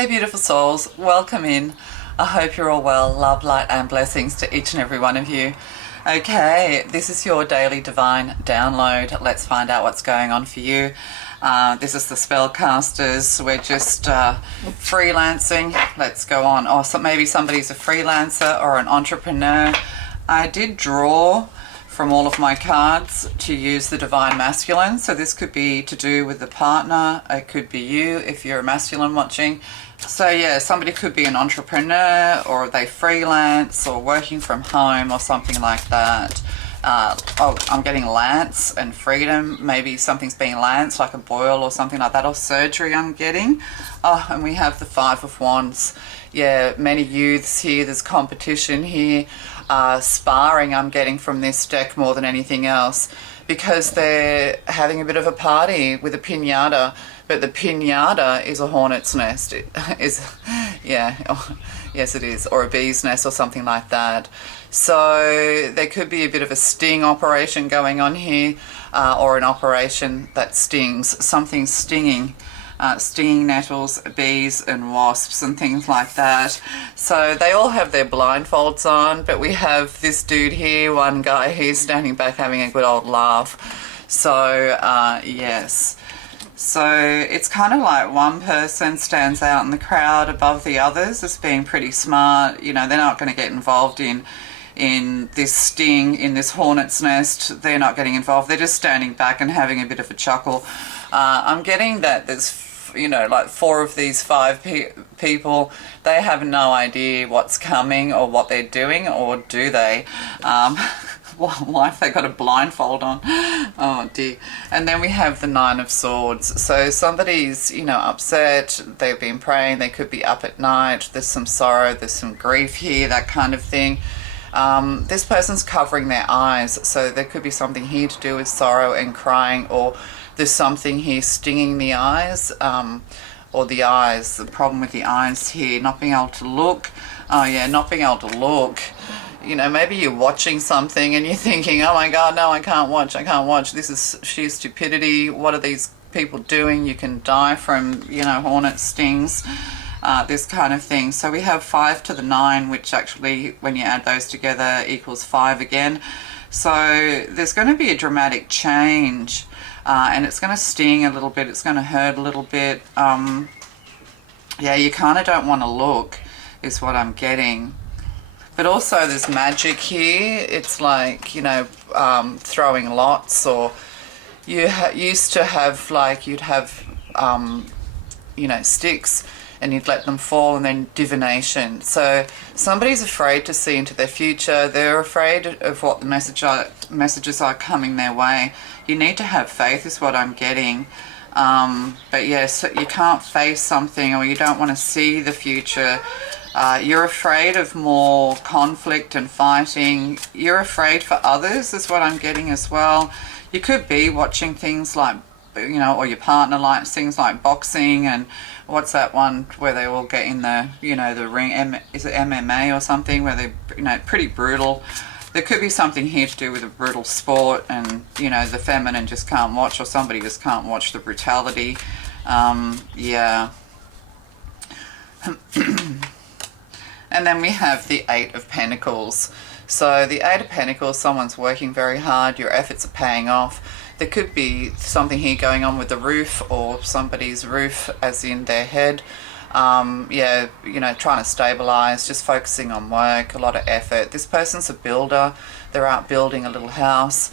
Hey beautiful souls, welcome in. I hope you're all well. Love, light and blessings to each and every one of you. Okay, this is your daily divine download. Let's find out what's going on for you. This is the Spellcasters. We're just freelancing. Let's go on. Oh, so maybe somebody's a freelancer or an entrepreneur. I did draw from all of my cards to use the divine masculine, so this could be to do with the partner. It could be you if you're a masculine watching. So yeah, somebody could be an entrepreneur, or they freelance, or working from home, or something like that. Oh, I'm getting lance and freedom. Maybe something's being lanced, like a boil or something like that, or surgery I'm getting. Oh, and we have the Five of Wands. Yeah, many youths here. There's competition here. Sparring I'm getting from this deck more than anything else, because they're having a bit of a party with a piñata, but the piñata is a hornet's nest. It is, yeah, yes it is, or a bee's nest or something like that. So there could be a bit of a sting operation going on here, or an operation that stings, something stinging. Stinging nettles, bees and wasps and things like that. So they all have their blindfolds on, but we have this dude here, one guy, he's standing back having a good old laugh. So yes, so it's kind of like one person stands out in the crowd above the others as being pretty smart. You know, they're not going to get involved in this sting, in this hornet's nest. They're not getting involved. They're just standing back and having a bit of a chuckle. I'm getting that there's, you know, like four of these five people, they have no idea what's coming or what they're doing, or do they? Why have they got a blindfold on? Oh dear. And then we have the Nine of Swords. So somebody's, you know, upset, they've been praying, they could be up at night, there's some sorrow, there's some grief here, that kind of thing. This person's covering their eyes, so there could be something here to do with sorrow and crying, or there's something here stinging the eyes, or the eyes, the problem with the eyes here, not being able to look. Oh yeah, not being able to look. You know, maybe you're watching something and you're thinking, oh my God, no, I can't watch. This is sheer stupidity. What are these people doing? You can die from, you know, hornet stings. This kind of thing. So we have 5 to the 9, which actually, when you add those together, equals 5 again. So there's going to be a dramatic change, and it's going to sting a little bit, it's going to hurt a little bit. Yeah, you kind of don't want to look, is what I'm getting. But also there's magic here. It's like, you know, throwing lots, or you used to have, like, you'd have, you know, sticks, and you'd let them fall, and then divination. So somebody's afraid to see into their future. They're afraid of what the messages are coming their way. You need to have faith, is what I'm getting. But yes, you can't face something, or you don't want to see the future. You're afraid of more conflict and fighting. You're afraid for others, is what I'm getting as well. You could be watching things like, you know, or your partner likes things like boxing, and what's that one where they all get in the, you know, the ring, is it MMA or something, where they're, you know, pretty brutal. There could be something here to do with a brutal sport, and, you know, the feminine just can't watch, or somebody just can't watch the brutality. Yeah. And then we have the Eight of Pentacles. So the Eight of Pentacles, someone's working very hard, your efforts are paying off. There could be something here going on with the roof, or somebody's roof, as in their head. Yeah, you know, trying to stabilize, just focusing on work, a lot of effort. This person's a builder. They're out building a little house,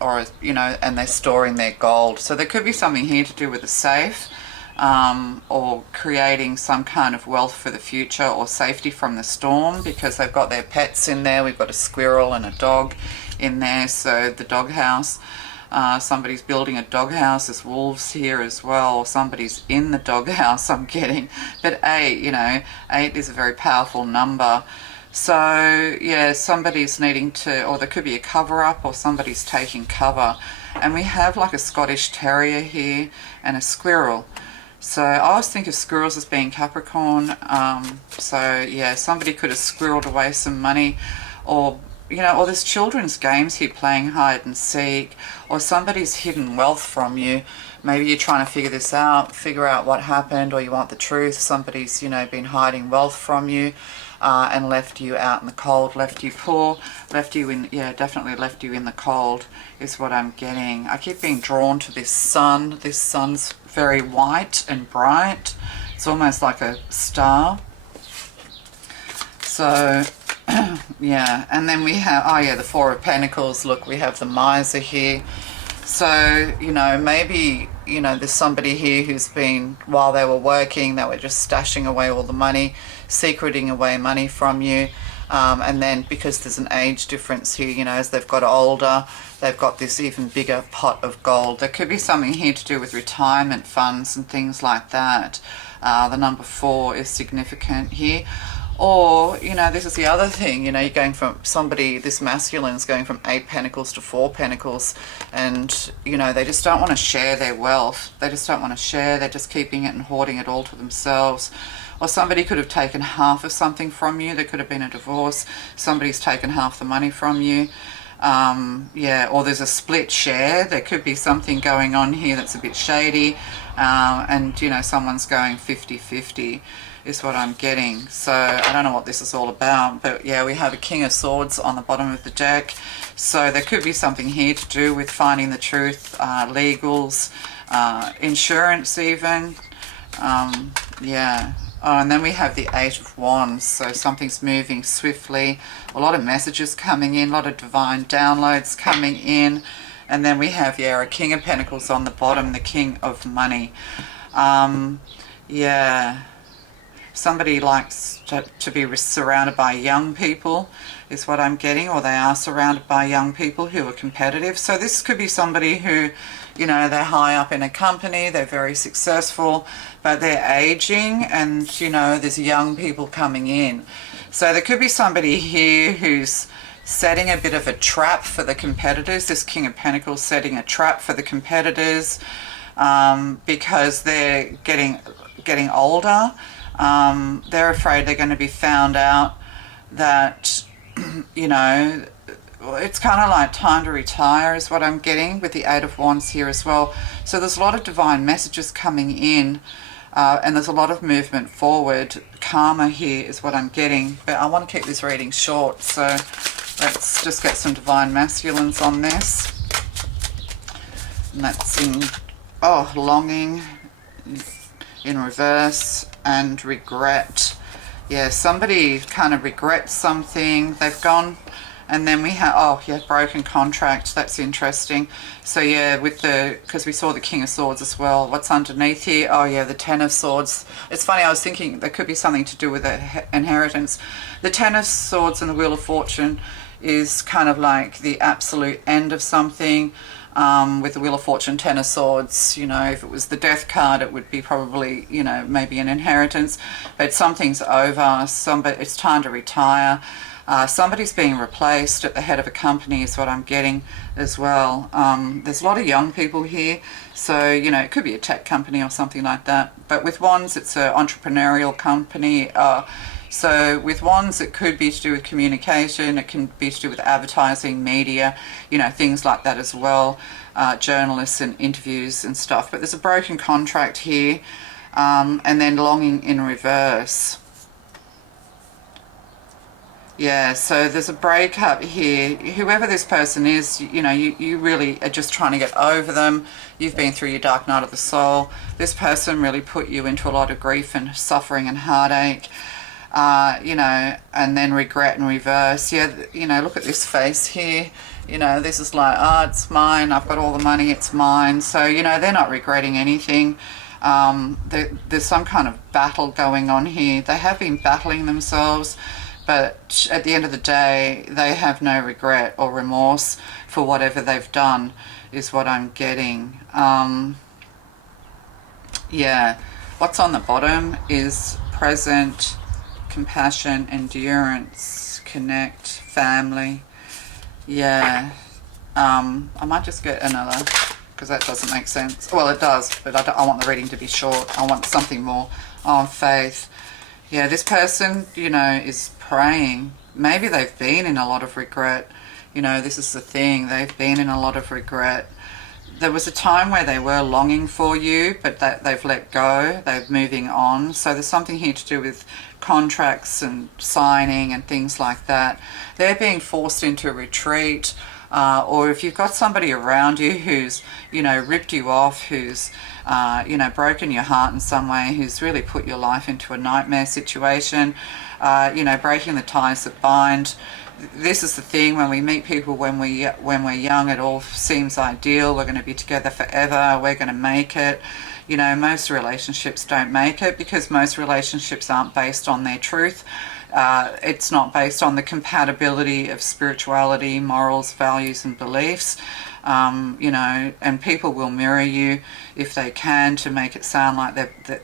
or, you know, and they're storing their gold. So there could be something here to do with a safe, or creating some kind of wealth for the future, or safety from the storm, because they've got their pets in there. We've got a squirrel and a dog in there, so the doghouse. Somebody's building a doghouse. There's wolves here as well. Somebody's in the doghouse, I'm getting. But 8, you know, 8 is a very powerful number. So yeah, somebody's needing to, or there could be a cover-up, or somebody's taking cover. And we have like a Scottish Terrier here and a squirrel. So I always think of squirrels as being Capricorn. So yeah, somebody could have squirreled away some money, or you know, or there's children's games here playing hide and seek, or somebody's hidden wealth from you. Maybe you're trying to figure out what happened, or you want the truth. Somebody's, you know, been hiding wealth from you and left you out in the cold, left you poor, left you in, yeah, definitely left you in the cold is what I'm getting. I keep being drawn to this sun. This sun's very white and bright. It's almost like a star. So, yeah, and then we have, oh yeah, the Four of Pentacles. Look, we have the miser here. So, you know, maybe, you know, there's somebody here who's been, while they were working, they were just stashing away all the money, secreting away money from you. And then because there's an age difference here, you know, as they've got older, they've got this even bigger pot of gold. There could be something here to do with retirement funds and things like that. The number 4 is significant here. Or, you know, this is the other thing, you know, you're going from somebody, this masculine's going from 8 pentacles to 4 pentacles, and, you know, they just don't want to share their wealth. They just don't want to share. They're just keeping it and hoarding it all to themselves. Or somebody could have taken half of something from you. There could have been a divorce. Somebody's taken half the money from you. Yeah, or there's a split share. There could be something going on here that's a bit shady, and, you know, someone's going 50-50. Is what I'm getting. So I don't know what this is all about, but yeah, we have a King of Swords on the bottom of the deck. So there could be something here to do with finding the truth, legals, insurance even. Yeah. Oh, and then we have the 8 of Wands. So something's moving swiftly. A lot of messages coming in, a lot of divine downloads coming in. And then we have, yeah, a King of Pentacles on the bottom, the King of Money. Yeah. Somebody likes to be surrounded by young people is what I'm getting, or they are surrounded by young people who are competitive. So this could be somebody who, you know, they're high up in a company, they're very successful, but they're aging, and, you know, there's young people coming in. So there could be somebody here who's setting a bit of a trap for the competitors. This King of Pentacles setting a trap for the competitors because they're getting older. They're afraid they're going to be found out that, you know, it's kind of like time to retire is what I'm getting with the 8 of Wands here as well. So there's a lot of divine messages coming in, and there's a lot of movement forward. Karma here is what I'm getting, but I want to keep this reading short, so let's just get some divine masculines on this. And that's in, oh, longing in reverse, and regret. Yeah, somebody kind of regrets something. They've gone, and then we have, oh yeah, broken contract. That's interesting. So yeah, with the, because we saw the King of Swords as well. What's underneath here? Oh yeah, the Ten of Swords. It's funny, I was thinking there could be something to do with the inheritance. The Ten of Swords and the Wheel of Fortune is kind of like the absolute end of something. With the Wheel of Fortune, Ten of Swords, you know, if it was the Death card, it would be probably, you know, maybe an inheritance, but something's over. It's time to retire. Somebody's being replaced at the head of a company is what I'm getting as well. There's a lot of young people here, so, you know, it could be a tech company or something like that. But with Wands, it's an entrepreneurial company. So with Wands, it could be to do with communication, it can be to do with advertising, media, you know, things like that as well, journalists and interviews and stuff. But there's a broken contract here, and then longing in reverse. Yeah, so there's a breakup here. Whoever this person is, you know, you really are just trying to get over them. You've been through your dark night of the soul. This person really put you into a lot of grief and suffering and heartache. You know, and then regret and reverse. Yeah, you know, look at this face here. You know, this is like, oh, it's mine. I've got all the money. It's mine. So, you know, they're not regretting anything. There's some kind of battle going on here. They have been battling themselves, but at the end of the day, they have no regret or remorse for whatever they've done, is what I'm getting. Yeah, what's on the bottom is present, compassion, endurance, connect, family. Yeah, I might just get another, because that doesn't make sense. Well, it does, but I want the reading to be short. I want something more on faith. Yeah, this person, you know, is praying. maybe they've been in a lot of regret. You know, this is the thing, they've been in a lot of regret. There was a time where they were longing for you, but that they've let go, they're moving on. So there's something here to do with contracts and signing and things like that. They're being forced into a retreat, or if you've got somebody around you who's, you know, ripped you off, who's, you know, broken your heart in some way, who's really put your life into a nightmare situation, you know, breaking the ties that bind. This is the thing, when we meet people when we're young, it all seems ideal. We're going to be together forever. We're going to make it. You know, most relationships don't make it because most relationships aren't based on their truth. It's not based on the compatibility of spirituality, morals, values, and beliefs. You know, and people will mirror you if they can to make it sound like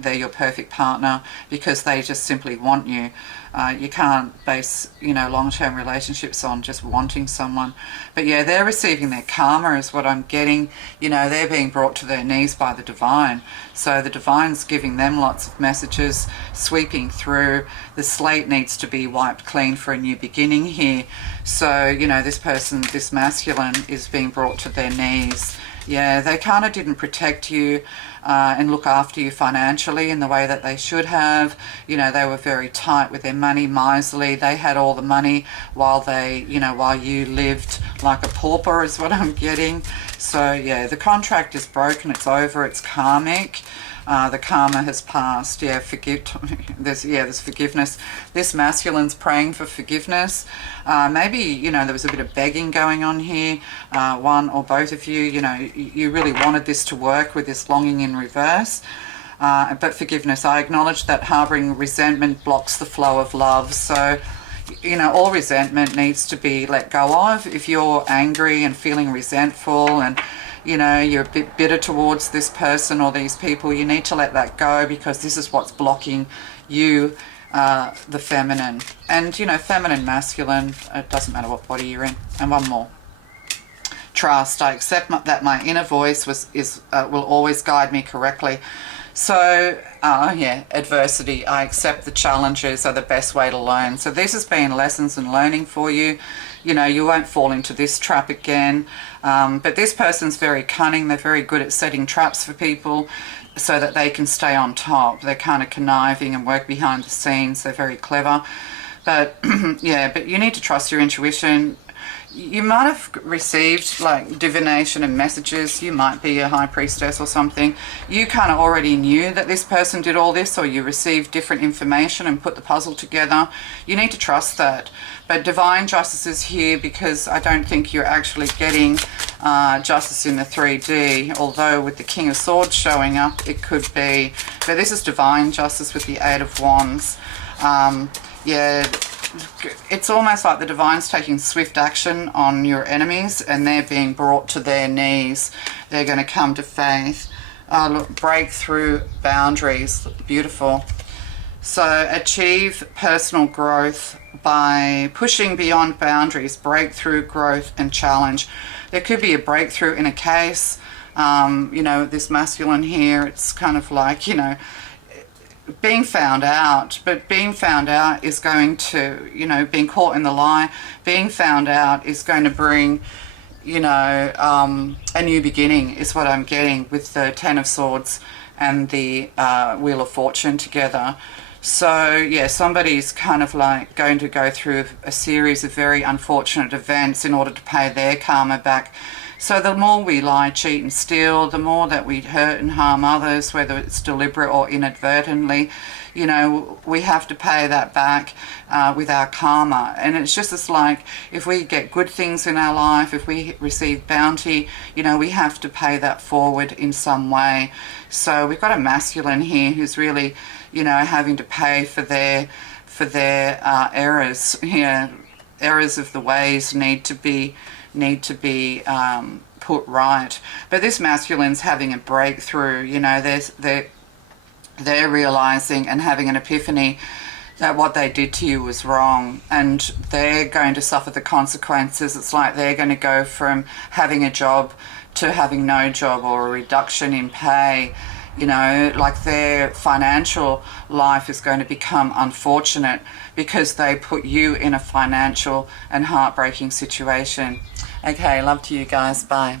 they're your perfect partner because they just simply want you. You can't base, you know, long-term relationships on just wanting someone. But yeah, they're receiving their karma is what I'm getting. You know, they're being brought to their knees by the divine. So the divine's giving them lots of messages, sweeping through. The slate needs to be wiped clean for a new beginning here. So, you know, this person, this masculine, is being brought to their knees. Yeah, they kind of didn't protect you and look after you financially in the way that they should have. You know, they were very tight with their money, miserly. They had all the money while they, you know, while you lived like a pauper is what I'm getting. So yeah, the contract is broken. It's over. It's karmic. The karma has passed. Yeah, there's forgiveness. This masculine's praying for forgiveness. Maybe, you know, there was a bit of begging going on here. One or both of you, you know, you really wanted this to work with this longing in reverse. But forgiveness, I acknowledge that harboring resentment blocks the flow of love. So, you know, all resentment needs to be let go of. If you're angry and feeling resentful and, you know, you're a bit bitter towards this person or these people, you need to let that go because this is what's blocking you, the feminine. And, you know, feminine, masculine, it doesn't matter what body you're in. And one more. Trust. I accept that my inner voice will always guide me correctly. So, yeah, adversity. I accept the challenges are the best way to learn. So this has been lessons and learning for you. You know, you won't fall into this trap again. But this person's very cunning. They're very good at setting traps for people so that they can stay on top. They're kind of conniving and work behind the scenes. They're very clever. But, yeah, but you need to trust your intuition. You might have received like divination and messages. You might be a high priestess or something. You kind of already knew that this person did all this, or you received different information and put the puzzle together. You need to trust that. But divine justice is here because I don't think you're actually getting justice in the 3D, although with the King of Swords showing up, it could be. But this is divine justice with the Eight of Wands. Yeah, it's almost like the divine's taking swift action on your enemies and they're being brought to their knees. They're going to come to faith. Look, break through boundaries. Beautiful. So achieve personal growth by pushing beyond boundaries, breakthrough, growth and challenge. There could be a breakthrough in a case. You know, this masculine here, it's kind of like, you know, being found out, but being found out is going to, you know, being caught in the lie, being found out is going to bring, you know, a new beginning is what I'm getting with the Ten of Swords and the Wheel of Fortune together. So yeah, somebody's kind of like going to go through a series of very unfortunate events in order to pay their karma back. So the more we lie, cheat and steal, the more that we hurt and harm others, whether it's deliberate or inadvertently, you know, we have to pay that back with our karma. And it's just as like, if we get good things in our life, if we receive bounty, you know, we have to pay that forward in some way. So we've got a masculine here who's really, you know, having to pay for their errors. You know, errors of the ways need to be put right. But this masculine's having a breakthrough. You know, they're realizing and having an epiphany that what they did to you was wrong, and they're going to suffer the consequences. It's like they're going to go from having a job to having no job, or a reduction in pay. You know, like their financial life is going to become unfortunate because they put you in a financial and heartbreaking situation. Okay, love to you guys. Bye.